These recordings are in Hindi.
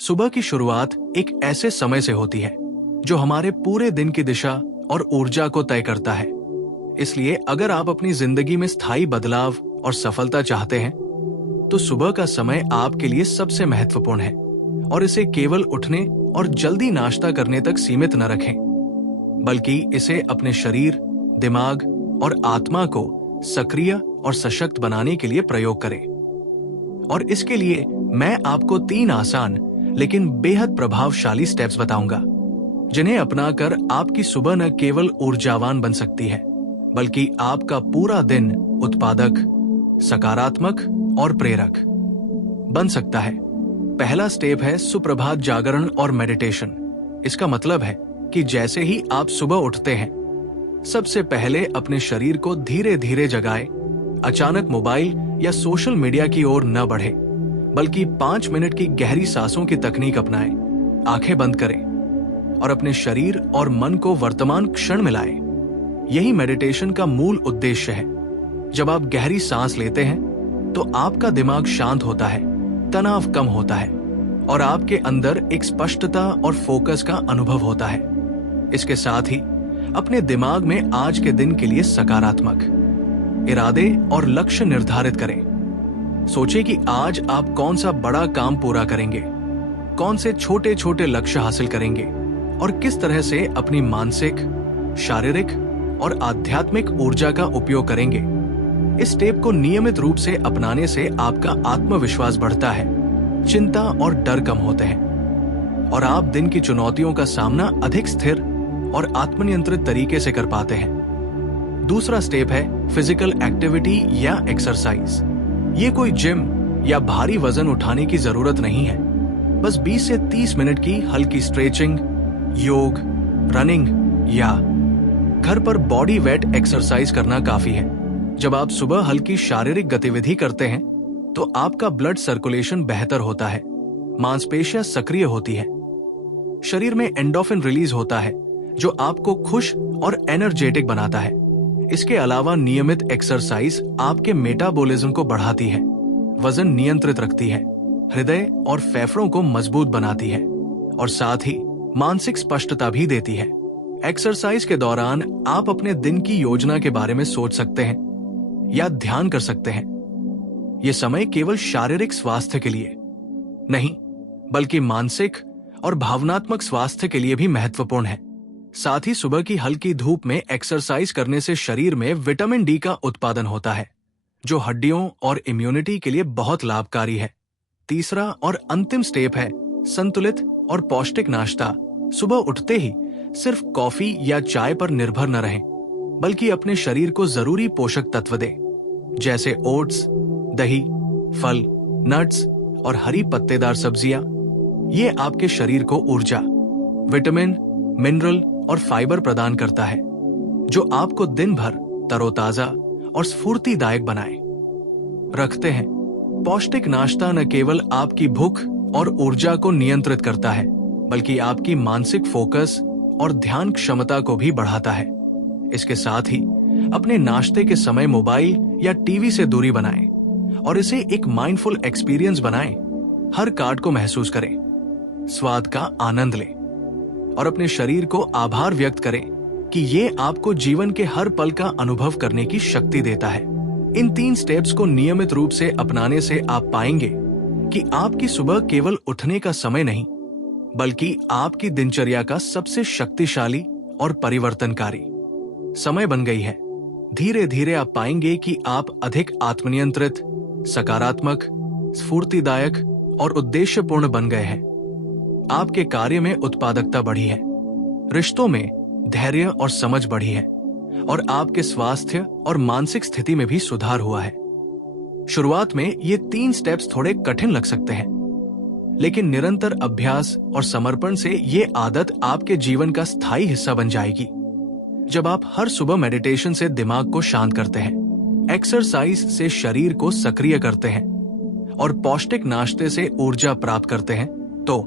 सुबह की शुरुआत एक ऐसे समय से होती है जो हमारे पूरे दिन की दिशा और ऊर्जा को तय करता है। इसलिए अगर आप अपनी जिंदगी में स्थायी बदलाव और सफलता चाहते हैं, तो सुबह का समय आपके लिए सबसे महत्वपूर्ण है और इसे केवल उठने और जल्दी नाश्ता करने तक सीमित न रखें, बल्कि इसे अपने शरीर, दिमाग और आत्मा को सक्रिय और सशक्त बनाने के लिए प्रयोग करें। और इसके लिए मैं आपको 3 आसान लेकिन बेहद प्रभावशाली स्टेप्स बताऊंगा, जिन्हें अपनाकर आपकी सुबह न केवल ऊर्जावान बन सकती है, बल्कि आपका पूरा दिन उत्पादक, सकारात्मक और प्रेरक बन सकता है। पहला स्टेप है सुप्रभात जागरण और मेडिटेशन। इसका मतलब है कि जैसे ही आप सुबह उठते हैं, सबसे पहले अपने शरीर को धीरे धीरे जगाएं। अचानक मोबाइल या सोशल मीडिया की ओर न बढ़े, बल्कि 5 मिनट की गहरी सांसों की तकनीक अपनाएं। आंखें बंद करें और अपने शरीर और मन को वर्तमान क्षण में लाएं। यही मेडिटेशन का मूल उद्देश्य है। जब आप गहरी सांस लेते हैं तो आपका दिमाग शांत होता है, तनाव कम होता है और आपके अंदर एक स्पष्टता और फोकस का अनुभव होता है। इसके साथ ही अपने दिमाग में आज के दिन के लिए सकारात्मक इरादे और लक्ष्य निर्धारित करें। सोचें कि आज आप कौन सा बड़ा काम पूरा करेंगे, कौन से छोटे छोटे लक्ष्य हासिल करेंगे और किस तरह से अपनी मानसिक, शारीरिक और आध्यात्मिक ऊर्जा का उपयोग करेंगे। इस स्टेप को नियमित रूप से अपनाने से आपका आत्मविश्वास बढ़ता है, चिंता और डर कम होते हैं और आप दिन की चुनौतियों का सामना अधिक स्थिर और आत्मनियंत्रित तरीके से कर पाते हैं। दूसरा स्टेप है फिजिकल एक्टिविटी या एक्सरसाइज। ये कोई जिम या भारी वजन उठाने की जरूरत नहीं है। बस 20 से 30 मिनट की हल्की स्ट्रेचिंग, योग, रनिंग या घर पर बॉडी वेट एक्सरसाइज करना काफी है। जब आप सुबह हल्की शारीरिक गतिविधि करते हैं तो आपका ब्लड सर्कुलेशन बेहतर होता है, मांसपेशियां सक्रिय होती है, शरीर में एंडोर्फिन रिलीज होता है जो आपको खुश और एनर्जेटिक बनाता है। इसके अलावा नियमित एक्सरसाइज आपके मेटाबॉलिज्म को बढ़ाती है, वजन नियंत्रित रखती है, हृदय और फेफड़ों को मजबूत बनाती है और साथ ही मानसिक स्पष्टता भी देती है। एक्सरसाइज के दौरान आप अपने दिन की योजना के बारे में सोच सकते हैं या ध्यान कर सकते हैं। यह समय केवल शारीरिक स्वास्थ्य के लिए नहीं, बल्कि मानसिक और भावनात्मक स्वास्थ्य के लिए भी महत्वपूर्ण है। साथ ही सुबह की हल्की धूप में एक्सरसाइज करने से शरीर में विटामिन डी का उत्पादन होता है, जो हड्डियों और इम्यूनिटी के लिए बहुत लाभकारी है। तीसरा और अंतिम स्टेप है संतुलित और पौष्टिक नाश्ता। सुबह उठते ही सिर्फ कॉफी या चाय पर निर्भर न रहें, बल्कि अपने शरीर को जरूरी पोषक तत्व दें, जैसे ओट्स, दही, फल, नट्स और हरी पत्तेदार सब्जियां। ये आपके शरीर को ऊर्जा, विटामिन, मिनरल और फाइबर प्रदान करता है, जो आपको दिन भर तरोताजा और स्फूर्तिदायक बनाए रखते हैं। पौष्टिक नाश्ता न केवल आपकी भूख और ऊर्जा को नियंत्रित करता है, बल्कि आपकी मानसिक फोकस और ध्यान क्षमता को भी बढ़ाता है। इसके साथ ही अपने नाश्ते के समय मोबाइल या टीवी से दूरी बनाएं और इसे एक माइंडफुल एक्सपीरियंस बनाएं। हर काट को महसूस करें, स्वाद का आनंद लें और अपने शरीर को आभार व्यक्त करें कि ये आपको जीवन के हर पल का अनुभव करने की शक्ति देता है। इन 3 स्टेप्स को नियमित रूप से अपनाने से आप पाएंगे कि आपकी सुबह केवल उठने का समय नहीं, बल्कि आपकी दिनचर्या का सबसे शक्तिशाली और परिवर्तनकारी समय बन गई है। धीरे धीरे आप पाएंगे कि आप अधिक आत्मनियंत्रित, सकारात्मक, स्फूर्तिदायक और उद्देश्यपूर्ण बन गए हैं। आपके कार्य में उत्पादकता बढ़ी है, रिश्तों में धैर्य और समझ बढ़ी है और आपके स्वास्थ्य और मानसिक स्थिति में भी सुधार हुआ है। शुरुआत में ये 3 स्टेप्स थोड़े कठिन लग सकते हैं, लेकिन निरंतर अभ्यास और समर्पण से ये आदत आपके जीवन का स्थायी हिस्सा बन जाएगी। जब आप हर सुबह मेडिटेशन से दिमाग को शांत करते हैं, एक्सरसाइज से शरीर को सक्रिय करते हैं और पौष्टिक नाश्ते से ऊर्जा प्राप्त करते हैं, तो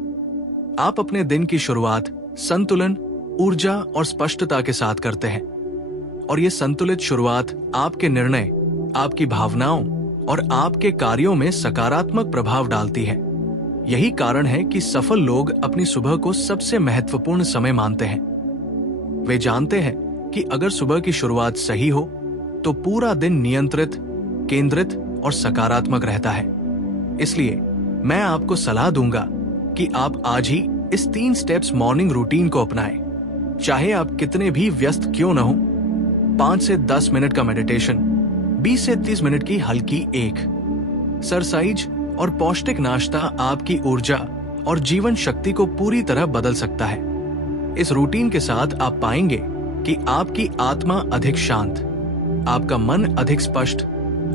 आप अपने दिन की शुरुआत संतुलन, ऊर्जा और स्पष्टता के साथ करते हैं। और ये संतुलित शुरुआत आपके निर्णय, आपकी भावनाओं और आपके कार्यों में सकारात्मक प्रभाव डालती है। यही कारण है कि सफल लोग अपनी सुबह को सबसे महत्वपूर्ण समय मानते हैं। वे जानते हैं कि अगर सुबह की शुरुआत सही हो तो पूरा दिन नियंत्रित, केंद्रित और सकारात्मक रहता है। इसलिए मैं आपको सलाह दूंगा कि आप आज ही इस 3 स्टेप्स मॉर्निंग रूटीन को अपनाएं। चाहे आप कितने भी व्यस्त क्यों न हो, 5 से 10 मिनट का मेडिटेशन, 20 से 30 मिनट की हल्की एक्सरसाइज और पौष्टिक नाश्ता आपकी ऊर्जा और जीवन शक्ति को पूरी तरह बदल सकता है। इस रूटीन के साथ आप पाएंगे कि आपकी आत्मा अधिक शांत, आपका मन अधिक स्पष्ट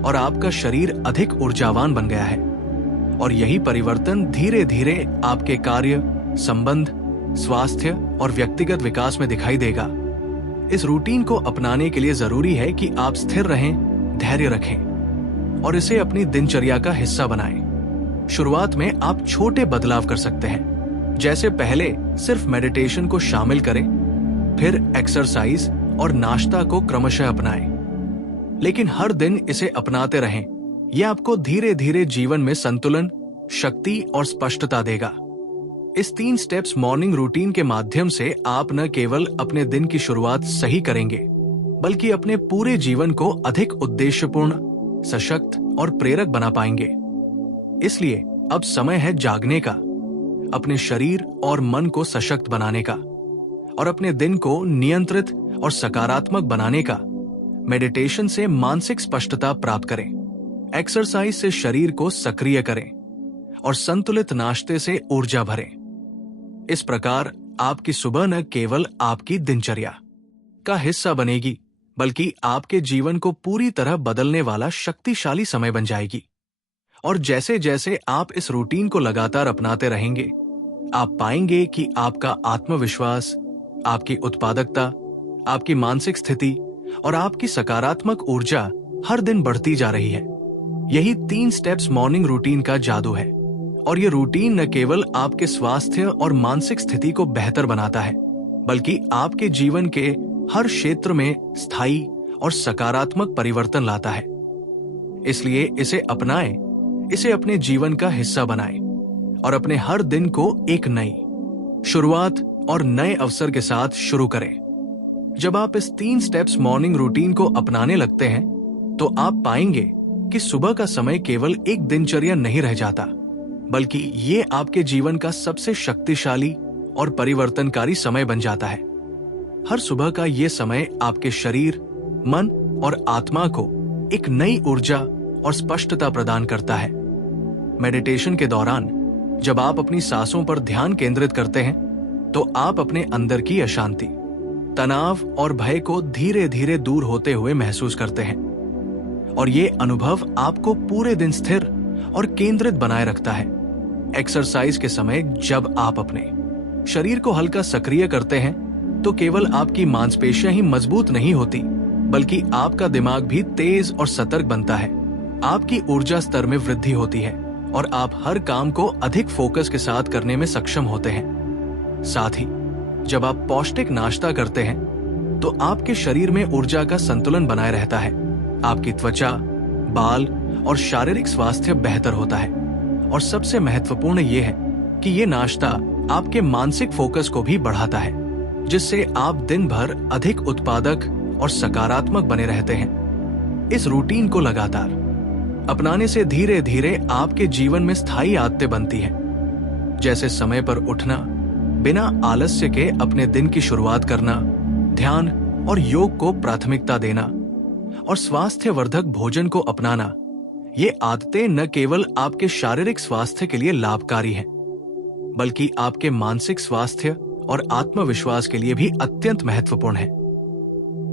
और आपका शरीर अधिक ऊर्जावान बन गया है। और यही परिवर्तन धीरे धीरे आपके कार्य, संबंध, स्वास्थ्य और व्यक्तिगत विकास में दिखाई देगा। इस रूटीन को अपनाने के लिए जरूरी है कि आप स्थिर रहें, धैर्य रखें और इसे अपनी दिनचर्या का हिस्सा बनाएं। शुरुआत में आप छोटे बदलाव कर सकते हैं, जैसे पहले सिर्फ मेडिटेशन को शामिल करें, फिर एक्सरसाइज और नाश्ता को क्रमशः अपनाएं। लेकिन हर दिन इसे अपनाते रहें। यह आपको धीरे धीरे जीवन में संतुलन, शक्ति और स्पष्टता देगा। इस 3 स्टेप्स मॉर्निंग रूटीन के माध्यम से आप न केवल अपने दिन की शुरुआत सही करेंगे, बल्कि अपने पूरे जीवन को अधिक उद्देश्यपूर्ण, सशक्त और प्रेरक बना पाएंगे। इसलिए अब समय है जागने का, अपने शरीर और मन को सशक्त बनाने का और अपने दिन को नियंत्रित और सकारात्मक बनाने का। मेडिटेशन से मानसिक स्पष्टता प्राप्त करें, एक्सरसाइज से शरीर को सक्रिय करें और संतुलित नाश्ते से ऊर्जा भरें। इस प्रकार आपकी सुबह न केवल आपकी दिनचर्या का हिस्सा बनेगी, बल्कि आपके जीवन को पूरी तरह बदलने वाला शक्तिशाली समय बन जाएगी। और जैसे जैसे आप इस रूटीन को लगातार अपनाते रहेंगे, आप पाएंगे कि आपका आत्मविश्वास, आपकी उत्पादकता, आपकी मानसिक स्थिति और आपकी सकारात्मक ऊर्जा हर दिन बढ़ती जा रही है। यही 3 स्टेप्स मॉर्निंग रूटीन का जादू है। और ये रूटीन न केवल आपके स्वास्थ्य और मानसिक स्थिति को बेहतर बनाता है, बल्कि आपके जीवन के हर क्षेत्र में स्थायी और सकारात्मक परिवर्तन लाता है। इसलिए इसे अपनाएं, इसे अपने जीवन का हिस्सा बनाएं और अपने हर दिन को एक नई शुरुआत और नए अवसर के साथ शुरू करें। जब आप इस 3 स्टेप्स मॉर्निंग रूटीन को अपनाने लगते हैं, तो आप पाएंगे कि सुबह का समय केवल एक दिनचर्या नहीं रह जाता, बल्कि ये आपके जीवन का सबसे शक्तिशाली और परिवर्तनकारी समय बन जाता है। हर सुबह का ये समय आपके शरीर, मन और आत्मा को एक नई ऊर्जा और स्पष्टता प्रदान करता है। मेडिटेशन के दौरान जब आप अपनी सांसों पर ध्यान केंद्रित करते हैं, तो आप अपने अंदर की अशांति, तनाव और भय को धीरे धीरे दूर होते हुए महसूस करते हैं। और ये अनुभव आपको पूरे दिन स्थिर और केंद्रित बनाए रखता है। एक्सरसाइज के समय जब आप अपने शरीर को हल्का सक्रिय करते हैं, तो केवल आपकी मांसपेशियां ही मजबूत नहीं होती, बल्कि आपका दिमाग भी तेज और सतर्क बनता है। आपकी ऊर्जा स्तर में वृद्धि होती है और आप हर काम को अधिक फोकस के साथ करने में सक्षम होते हैं। साथ ही जब आप पौष्टिक नाश्ता करते हैं, तो आपके शरीर में ऊर्जा का संतुलन बनाए रहता है। आपकी त्वचा, बाल और शारीरिक स्वास्थ्य बेहतर होता है। और सबसे महत्वपूर्ण ये है कि ये नाश्ता आपके मानसिक फोकस को भी बढ़ाता है, जिससे आप दिन भर अधिक उत्पादक और सकारात्मक बने रहते हैं। इस रूटीन को लगातार अपनाने से धीरे धीरे आपके जीवन में स्थायी आदतें बनती हैं, जैसे समय पर उठना, बिना आलस्य के अपने दिन की शुरुआत करना, ध्यान और योग को प्राथमिकता देना और स्वास्थ्यवर्धक भोजन को अपनाना। ये आदतें न केवल आपके शारीरिक स्वास्थ्य के लिए लाभकारी हैं, बल्कि आपके मानसिक स्वास्थ्य और आत्मविश्वास के लिए भी अत्यंत महत्वपूर्ण है।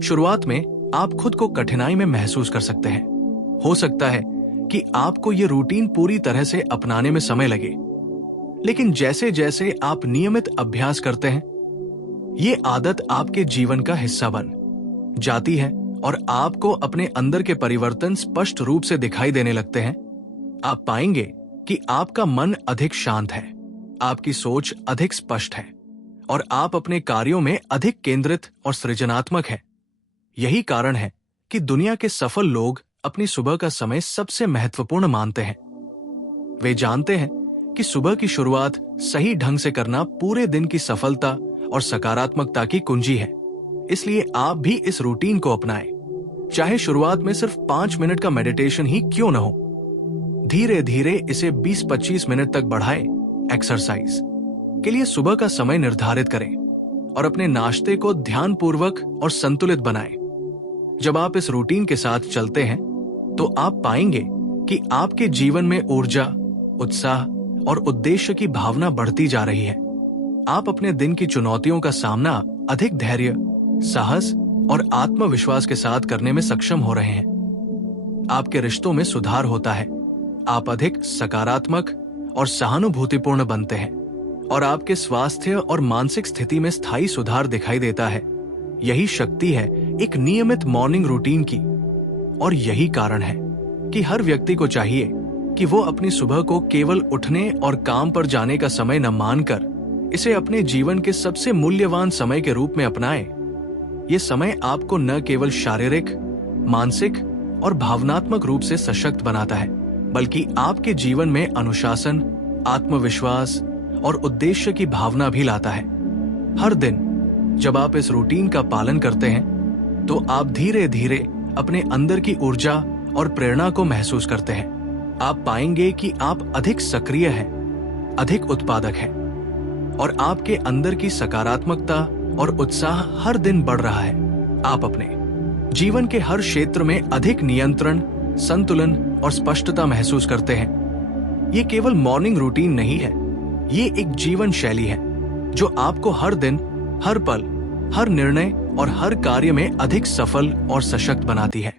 शुरुआत में आप खुद को कठिनाई में महसूस कर सकते हैं। हो सकता है कि आपको ये रूटीन पूरी तरह से अपनाने में समय लगे, लेकिन जैसे जैसे आप नियमित अभ्यास करते हैं, ये आदत आपके जीवन का हिस्सा बन जाती है और आपको अपने अंदर के परिवर्तन स्पष्ट रूप से दिखाई देने लगते हैं। आप पाएंगे कि आपका मन अधिक शांत है, आपकी सोच अधिक स्पष्ट है और आप अपने कार्यों में अधिक केंद्रित और सृजनात्मक है। यही कारण है कि दुनिया के सफल लोग अपनी सुबह का समय सबसे महत्वपूर्ण मानते हैं। वे जानते हैं कि सुबह की शुरुआत सही ढंग से करना पूरे दिन की सफलता और सकारात्मकता की कुंजी है। इसलिए आप भी इस रूटीन को अपनाएं, चाहे शुरुआत में सिर्फ 5 मिनट का मेडिटेशन ही क्यों न हो। धीरे धीरे इसे 20-25 मिनट तक बढ़ाएं। एक्सरसाइज के लिए सुबह का समय निर्धारित करें और अपने नाश्ते को ध्यानपूर्वक और संतुलित बनाएं। जब आप इस रूटीन के साथ चलते हैं तो आप पाएंगे कि आपके जीवन में ऊर्जा, उत्साह और उद्देश्य की भावना बढ़ती जा रही है। आप अपने दिन की चुनौतियों का सामना अधिक धैर्य, साहस और आत्मविश्वास के साथ करने में सक्षम हो रहे हैं। आपके रिश्तों में सुधार होता है, आप अधिक सकारात्मक और सहानुभूतिपूर्ण बनते हैं और आपके स्वास्थ्य और मानसिक स्थिति में स्थायी सुधार दिखाई देता है। यही शक्ति है एक नियमित मॉर्निंग रूटीन की, और यही कारण है कि हर व्यक्ति को चाहिए कि वो अपनी सुबह को केवल उठने और काम पर जाने का समय न मानकर इसे अपने जीवन के सबसे मूल्यवान समय के रूप में अपनाए। ये समय आपको न केवल शारीरिक, मानसिक और भावनात्मक रूप से सशक्त बनाता है, बल्कि आपके जीवन में अनुशासन, आत्मविश्वास और उद्देश्य की भावना भी लाता है। हर दिन जब आप इस रूटीन का पालन करते हैं तो आप धीरे धीरे अपने अंदर की ऊर्जा और प्रेरणा को महसूस करते हैं। आप पाएंगे कि आप अधिक सक्रिय हैं, अधिक उत्पादक हैं और आपके अंदर की सकारात्मकता और उत्साह हर दिन बढ़ रहा है। आप अपने जीवन के हर क्षेत्र में अधिक नियंत्रण, संतुलन और स्पष्टता महसूस करते हैं। ये केवल मॉर्निंग रूटीन नहीं है, ये एक जीवन शैली है जो आपको हर दिन, हर पल, हर निर्णय और हर कार्य में अधिक सफल और सशक्त बनाती है।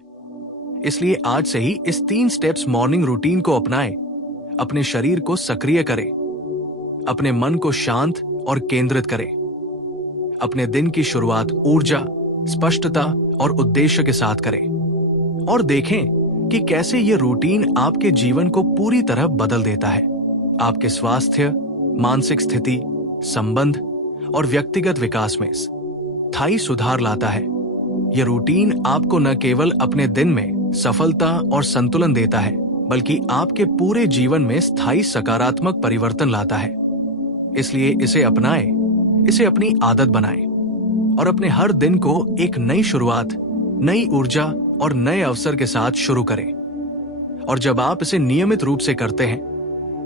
इसलिए आज से ही इस 3 स्टेप्स मॉर्निंग रूटीन को अपनाएं। अपने शरीर को सक्रिय करें, अपने मन को शांत और केंद्रित करें, अपने दिन की शुरुआत ऊर्जा, स्पष्टता और उद्देश्य के साथ करें और देखें कि कैसे ये रूटीन आपके जीवन को पूरी तरह बदल देता है। आपके स्वास्थ्य, मानसिक स्थिति, संबंध और व्यक्तिगत विकास में स्थायी सुधार लाता है। यह रूटीन आपको न केवल अपने दिन में सफलता और संतुलन देता है, बल्कि आपके पूरे जीवन में स्थायी सकारात्मक परिवर्तन लाता है। इसलिए इसे अपनाएं, इसे अपनी आदत बनाएं और अपने हर दिन को एक नई शुरुआत, नई ऊर्जा और नए अवसर के साथ शुरू करें। और जब आप इसे नियमित रूप से करते हैं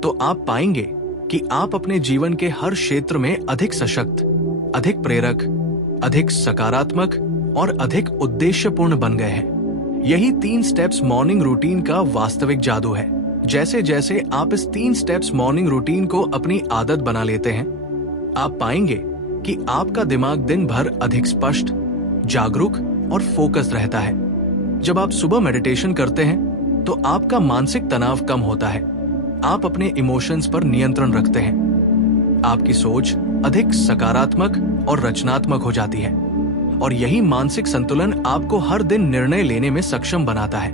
तो आप पाएंगे कि आप अपने जीवन के हर क्षेत्र में अधिक सशक्त, अधिक प्रेरक, अधिक सकारात्मक और अधिक उद्देश्यपूर्ण बन गए हैं। यही 3 स्टेप्स मॉर्निंग रूटीन का वास्तविक जादू है। जैसे जैसे आप इस 3 स्टेप्स मॉर्निंग रूटीन को अपनी आदत बना लेते हैं, आप पाएंगे कि आपका दिमाग दिन भर अधिक स्पष्ट, जागरूक और फोकस्ड रहता है। जब आप सुबह मेडिटेशन करते हैं तो आपका मानसिक तनाव कम होता है, आप अपने इमोशंस पर नियंत्रण रखते हैं, आपकी सोच अधिक सकारात्मक और रचनात्मक हो जाती है और यही मानसिक संतुलन आपको हर दिन निर्णय लेने में सक्षम बनाता है।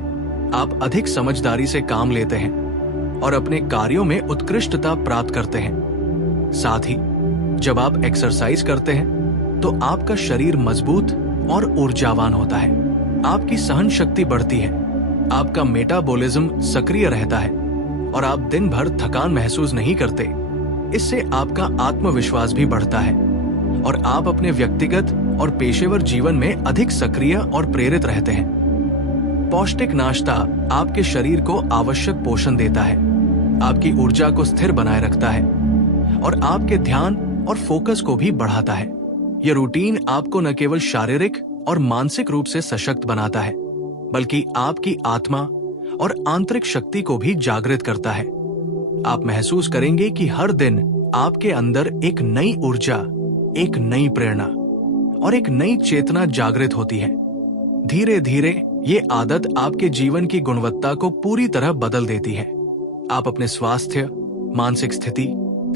आप अधिक समझदारी से काम लेते हैं और अपने कार्यों में उत्कृष्टता प्राप्त करते हैं। साथ ही जब आप एक्सरसाइज करते हैं तो आपका शरीर मजबूत और ऊर्जावान होता है, आपकी सहन शक्ति बढ़ती है, आपका मेटाबॉलिज्म सक्रिय रहता है और आप दिन भर थकान महसूस नहीं करते। इससे आपका आत्मविश्वास भी बढ़ता है और आप अपने व्यक्तिगत और पेशेवर जीवन में अधिक सक्रिय और प्रेरित रहते हैं। पौष्टिक नाश्ता आपके शरीर को आवश्यक पोषण देता है, आपकी ऊर्जा को स्थिर बनाए रखता है और आपके ध्यान और फोकस को भी बढ़ाता है। यह रूटीन आपको न केवल शारीरिक और मानसिक रूप से सशक्त बनाता है, बल्कि आपकी आत्मा और आंतरिक शक्ति को भी जागृत करता है। आप महसूस करेंगे कि हर दिन आपके अंदर एक नई ऊर्जा, एक नई प्रेरणा और एक नई चेतना जागृत होती है। धीरे धीरे ये आदत आपके जीवन की गुणवत्ता को पूरी तरह बदल देती है। आप अपने स्वास्थ्य, मानसिक स्थिति,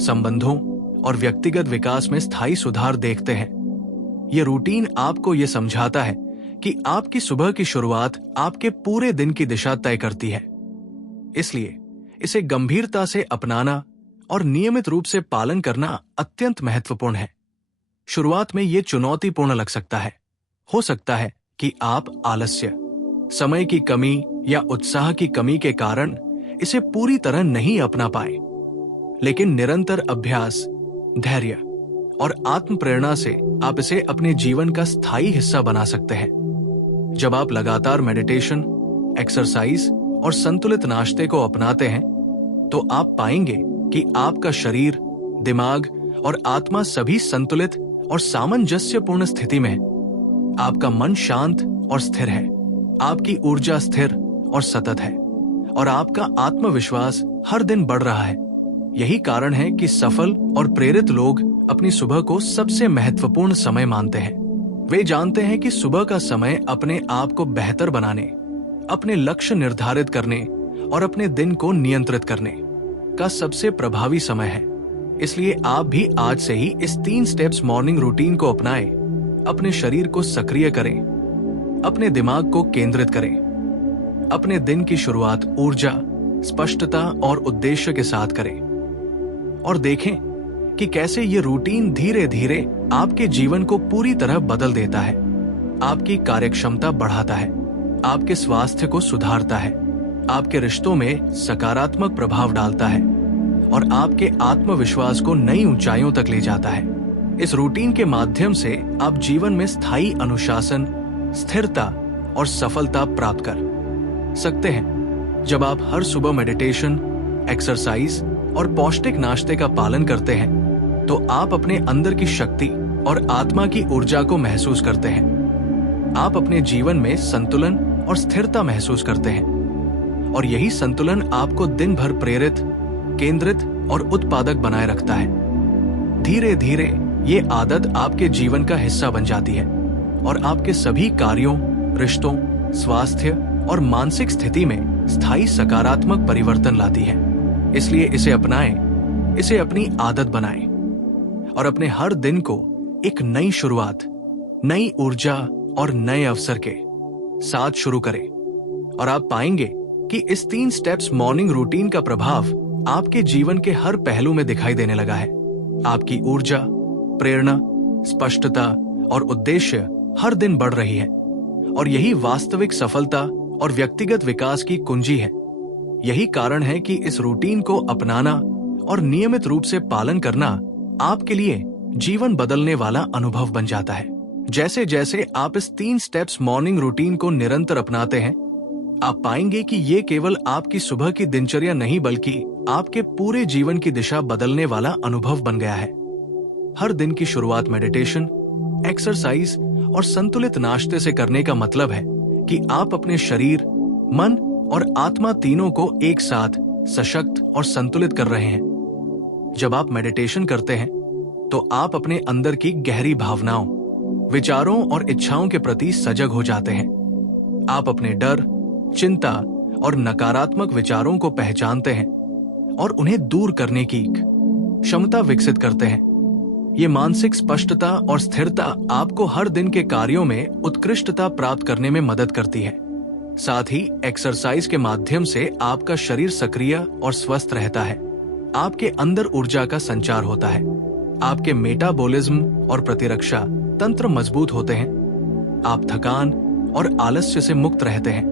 संबंधों और व्यक्तिगत विकास में स्थायी सुधार देखते हैं। ये रूटीन आपको ये समझाता है कि आपकी सुबह की शुरुआत आपके पूरे दिन की दिशा तय करती है। इसलिए इसे गंभीरता से अपनाना और नियमित रूप से पालन करना अत्यंत महत्वपूर्ण है। शुरुआत में ये चुनौतीपूर्ण लग सकता है। हो सकता है कि आप आलस्य, समय की कमी या उत्साह की कमी के कारण इसे पूरी तरह नहीं अपना पाए। लेकिन निरंतर अभ्यास, धैर्य और आत्म प्रेरणा से आप इसे अपने जीवन का स्थायी हिस्सा बना सकते हैं। जब आप लगातार मेडिटेशन, एक्सरसाइज और संतुलित नाश्ते को अपनाते हैं, तो आप पाएंगे कि आपका शरीर, दिमाग और आत्मा सभी संतुलित और सामंजस्यपूर्ण स्थिति में है। आपका मन शांत और स्थिर है, आपकी ऊर्जा स्थिर और सतत है, और आपका आत्मविश्वास हर दिन बढ़ रहा है। यही कारण है कि सफल और प्रेरित लोग अपनी सुबह को सबसे महत्वपूर्ण समय मानते हैं। वे जानते हैं कि सुबह का समय अपने आप को बेहतर बनाने, अपने लक्ष्य निर्धारित करने और अपने दिन को नियंत्रित करने का सबसे प्रभावी समय है। इसलिए आप भी आज से ही इस 3 स्टेप्स मॉर्निंग रूटीन को अपनाएं। अपने शरीर को सक्रिय करें, अपने दिमाग को केंद्रित करें, अपने दिन की शुरुआत ऊर्जा, स्पष्टता और उद्देश्य के साथ करें, और देखें कि कैसे ये रूटीन धीरे धीरे आपके जीवन को पूरी तरह बदल देता है, आपकी कार्यक्षमता बढ़ाता है, आपके स्वास्थ्य को सुधारता है, आपके रिश्तों में सकारात्मक प्रभाव डालता है और आपके आत्मविश्वास को नई ऊंचाइयों तक ले जाता है। इस रूटीन के माध्यम से आप जीवन में स्थायी अनुशासन, स्थिरता और सफलता प्राप्त कर सकते हैं। जब आप हर सुबह मेडिटेशन, एक्सरसाइज और पौष्टिक नाश्ते का पालन करते हैं, तो आप अपने अंदर की शक्ति और आत्मा की ऊर्जा को महसूस करते हैं। आप अपने जीवन में संतुलन और स्थिरता महसूस करते हैं, और यही संतुलन आपको दिन भर प्रेरित, केंद्रित और उत्पादक बनाए रखता है। धीरे धीरे ये आदत आपके जीवन का हिस्सा बन जाती है और आपके सभी कार्यों, रिश्तों, स्वास्थ्य और मानसिक स्थिति में स्थायी सकारात्मक परिवर्तन लाती है। इसलिए इसे अपनाएं, इसे अपनी आदत बनाएं और अपने हर दिन को एक नई शुरुआत, नई ऊर्जा और नए अवसर के साथ शुरू करें। और आप पाएंगे कि इस 3 स्टेप्स मॉर्निंग रूटीन का प्रभाव आपके जीवन के हर पहलू में दिखाई देने लगा है। आपकी ऊर्जा, प्रेरणा, स्पष्टता और उद्देश्य हर दिन बढ़ रही है, और यही वास्तविक सफलता और व्यक्तिगत विकास की कुंजी है। यही कारण है कि इस रूटीन को अपनाना और नियमित रूप से पालन करना आपके लिए जीवन बदलने वाला अनुभव बन जाता है। जैसे जैसे आप इस 3 स्टेप्स मॉर्निंग रूटीन को निरंतर अपनाते हैं, आप पाएंगे कि ये केवल आपकी सुबह की दिनचर्या नहीं, बल्कि आपके पूरे जीवन की दिशा बदलने वाला अनुभव बन गया है। हर दिन की शुरुआत मेडिटेशन, एक्सरसाइज और संतुलित नाश्ते से करने का मतलब है कि आप अपने शरीर, मन और आत्मा तीनों को एक साथ सशक्त और संतुलित कर रहे हैं। जब आप मेडिटेशन करते हैं, तो आप अपने अंदर की गहरी भावनाओं, विचारों और इच्छाओं के प्रति सजग हो जाते हैं। आप अपने डर, चिंता और नकारात्मक विचारों को पहचानते हैं और उन्हें दूर करने की क्षमता विकसित करते हैं। ये मानसिक स्पष्टता और स्थिरता आपको हर दिन के कार्यों में उत्कृष्टता प्राप्त करने में मदद करती है। साथ ही एक्सरसाइज के माध्यम से आपका शरीर सक्रिय और स्वस्थ रहता है, आपके अंदर ऊर्जा का संचार होता है, आपके मेटाबॉलिज्म और प्रतिरक्षा तंत्र मजबूत होते हैं, आप थकान और आलस्य से मुक्त रहते हैं,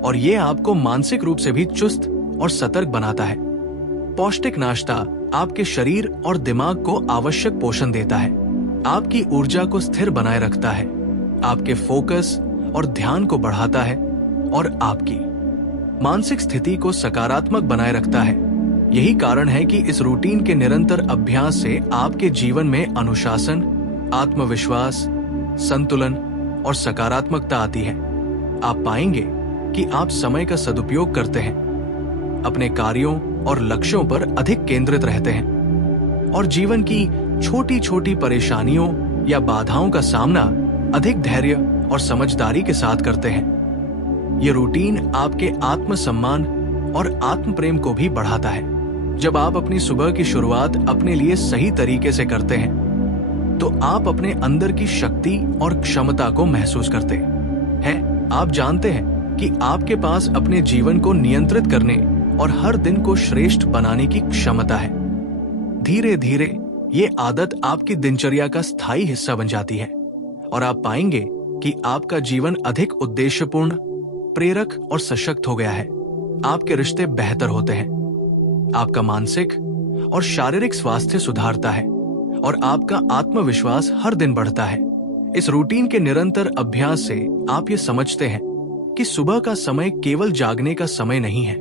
और ये आपको मानसिक रूप से भी चुस्त और सतर्क बनाता है। पौष्टिक नाश्ता आपके शरीर और दिमाग को आवश्यक पोषण देता है, आपकी ऊर्जा को स्थिर बनाए रखता है, आपके फोकस और ध्यान को बढ़ाता है और आपकी मानसिक स्थिति को सकारात्मक बनाए रखता है। यही कारण है कि इस रूटीन के निरंतर अभ्यास से आपके जीवन में अनुशासन, आत्मविश्वास, संतुलन और सकारात्मकता आती है। आप पाएंगे कि आप समय का सदुपयोग करते हैं, अपने कार्यों और लक्ष्यों पर अधिक केंद्रित रहते हैं और जीवन की छोटी छोटी परेशानियों या बाधाओं का सामना अधिक धैर्य और समझदारी के साथ करते हैं। ये रूटीन आपके आत्मसम्मान और आत्म प्रेम को भी बढ़ाता है। जब आप अपनी सुबह की शुरुआत अपने लिए सही तरीके से करते हैं, तो आप अपने अंदर की शक्ति और क्षमता को महसूस करते हैं। आप जानते हैं कि आपके पास अपने जीवन को नियंत्रित करने और हर दिन को श्रेष्ठ बनाने की क्षमता है। धीरे धीरे ये आदत आपकी दिनचर्या का स्थायी हिस्सा बन जाती है और आप पाएंगे कि आपका जीवन अधिक उद्देश्यपूर्ण, प्रेरक और सशक्त हो गया है। आपके रिश्ते बेहतर होते हैं, आपका मानसिक और शारीरिक स्वास्थ्य सुधारता है और आपका आत्मविश्वास हर दिन बढ़ता है। इस रूटीन के निरंतर अभ्यास से आप ये समझते हैं कि सुबह का समय केवल जागने का समय नहीं है,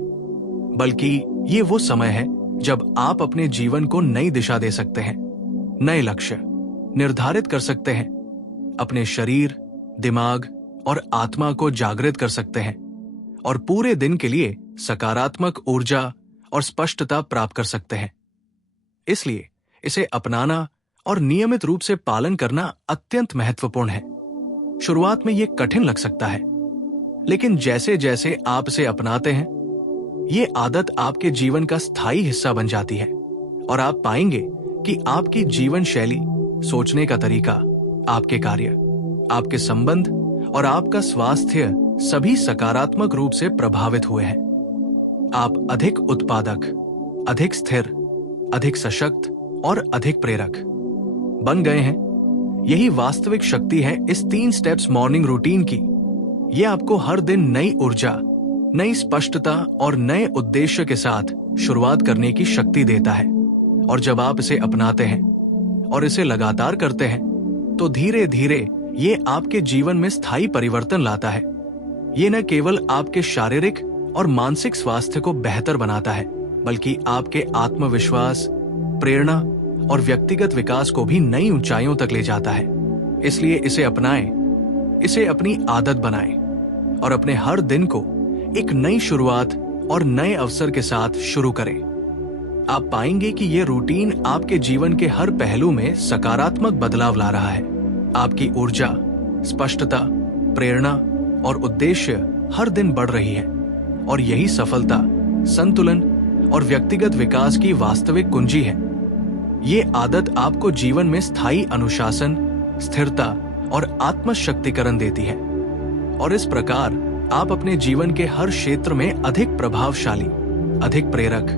बल्कि ये वो समय है जब आप अपने जीवन को नई दिशा दे सकते हैं, नए लक्ष्य निर्धारित कर सकते हैं, अपने शरीर, दिमाग और आत्मा को जागृत कर सकते हैं और पूरे दिन के लिए सकारात्मक ऊर्जा और स्पष्टता प्राप्त कर सकते हैं। इसलिए इसे अपनाना और नियमित रूप से पालन करना अत्यंत महत्वपूर्ण है। शुरुआत में यह कठिन लग सकता है, लेकिन जैसे जैसे आप इसे अपनाते हैं, ये आदत आपके जीवन का स्थायी हिस्सा बन जाती है और आप पाएंगे कि आपकी जीवन शैली, सोचने का तरीका, आपके कार्य, आपके संबंध और आपका स्वास्थ्य सभी सकारात्मक रूप से प्रभावित हुए हैं। आप अधिक उत्पादक, अधिक स्थिर, अधिक सशक्त और अधिक प्रेरक बन गए हैं। यही वास्तविक शक्ति है इस 3 स्टेप्स मॉर्निंग रूटीन की। यह आपको हर दिन नई ऊर्जा, नई स्पष्टता और नए उद्देश्य के साथ शुरुआत करने की शक्ति देता है। और जब आप इसे अपनाते हैं और इसे लगातार करते हैं, तो धीरे धीरे ये आपके जीवन में स्थायी परिवर्तन लाता है। ये न केवल आपके शारीरिक और मानसिक स्वास्थ्य को बेहतर बनाता है, बल्कि आपके आत्मविश्वास, प्रेरणा और व्यक्तिगत विकास को भी नई ऊंचाइयों तक ले जाता है। इसलिए इसे अपनाएं, इसे अपनी आदत बनाएं और अपने हर दिन को एक नई शुरुआत और नए अवसर के साथ शुरू करें। आप पाएंगे कि यह रूटीन आपके जीवन के हर पहलू में सकारात्मक बदलाव ला रहा है। आपकी ऊर्जा, स्पष्टता, प्रेरणा और उद्देश्य हर दिन बढ़ रही है और यही सफलता, संतुलन और व्यक्तिगत विकास की वास्तविक कुंजी है। ये आदत आपको जीवन में स्थायी अनुशासन, स्थिरता और आत्मशक्तिकरण देती है और इस प्रकार आप अपने जीवन के हर क्षेत्र में अधिक प्रभावशाली, अधिक प्रेरक,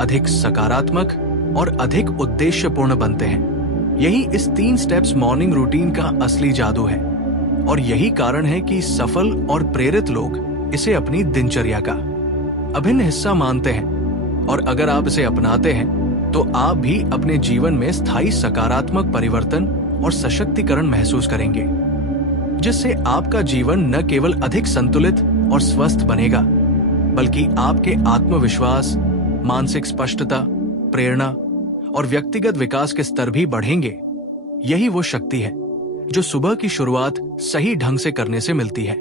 अधिक सकारात्मक और अधिक उद्देश्यपूर्ण बनते हैं। यही इस 3 स्टेप्स मॉर्निंग रूटीन का असली जादू है और यही कारण है कि सफल और प्रेरित लोग इसे अपनी दिनचर्या का अभिन्न हिस्सा मानते हैं। और अगर आप इसे अपनाते हैं तो आप भी अपने जीवन में स्थायी सकारात्मक परिवर्तन और सशक्तिकरण महसूस करेंगे, जिससे आपका जीवन न केवल अधिक संतुलित और स्वस्थ बनेगा, बल्कि आपके आत्मविश्वास, मानसिक स्पष्टता, प्रेरणा और व्यक्तिगत विकास के स्तर भी बढ़ेंगे। यही वो शक्ति है जो सुबह की शुरुआत सही ढंग से करने से मिलती है।